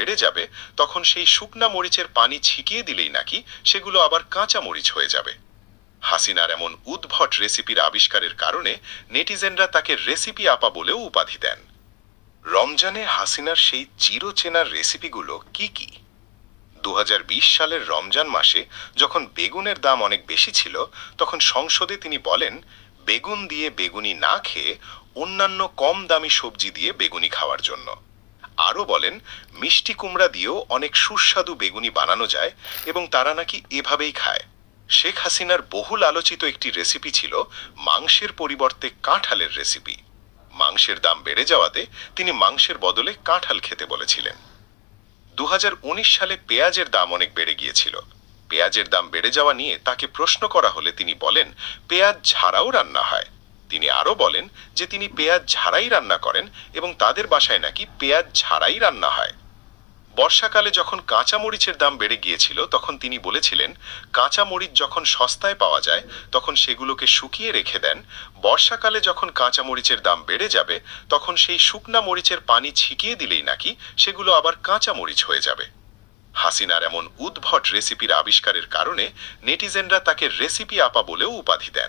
বেড়ে যাবে তখন সেই শুকনা মরিচের পানি ছিটিয়ে দিলেই নাকি সেগুলো আবার কাঁচা মরিচ হয়ে যাবে। হাসিনার এমন উদ্ভট রেসিপির আবিষ্কারের কারণে নেটিজেনরা তাকে রেসিপি আপা বলেও উপাধি দেন। রমজানে হাসিনার সেই চিরচেনার রেসিপিগুলো কি কি? ২০২০ সালের রমজান মাসে যখন বেগুনের দাম অনেক বেশি ছিল, তখন সংসদে তিনি বলেন বেগুন দিয়ে বেগুনি না খেয়ে অন্যান্য কম দামি সবজি দিয়ে বেগুনি খাওয়ার জন্য। আরও বলেন মিষ্টি কুমড়া দিয়েও অনেক সুস্বাদু বেগুনি বানানো যায় এবং তারা নাকি এভাবেই খায়। শেখ হাসিনার বহুল আলোচিত একটি রেসিপি ছিল মাংসের পরিবর্তে কাঁঠালের রেসিপি। মাংসের দাম বেড়ে যাওয়াতে তিনি মাংসের বদলে কাঁঠাল খেতে বলেছিলেন। ২০১৯ সালে পেঁয়াজের দাম অনেক বেড়ে গিয়েছিল। পেঁয়াজের দাম বেড়ে যাওয়া নিয়ে তাকে প্রশ্ন করা হলে তিনি বলেন পেঁয়াজ ছাড়াও রান্না হয়। তিনি আরও বলেন যে তিনি পেঁয়াজ ছাড়াই রান্না করেন এবং তাদের বাসায় নাকি পেঁয়াজ ছাড়াই রান্না হয়। বর্ষাকালে যখন কাঁচা মরিচের দাম বেড়ে গিয়েছিল তখন তিনি বলেছিলেন কাঁচা মরিচ যখন সস্তায় পাওয়া যায় তখন সেগুলোকে শুকিয়ে রেখে দেন, বর্ষাকালে যখন কাঁচা মরিচের দাম বেড়ে যাবে তখন সেই শুকনা মরিচের পানি ছিটিয়ে দিলেই নাকি সেগুলো আবার কাঁচা মরিচ হয়ে যাবে। হাসিনার এমন উদ্ভট রেসিপির আবিষ্কারের কারণে নেটিজেনরা তাকে রেসিপি আপা বলেও উপাধি দেন।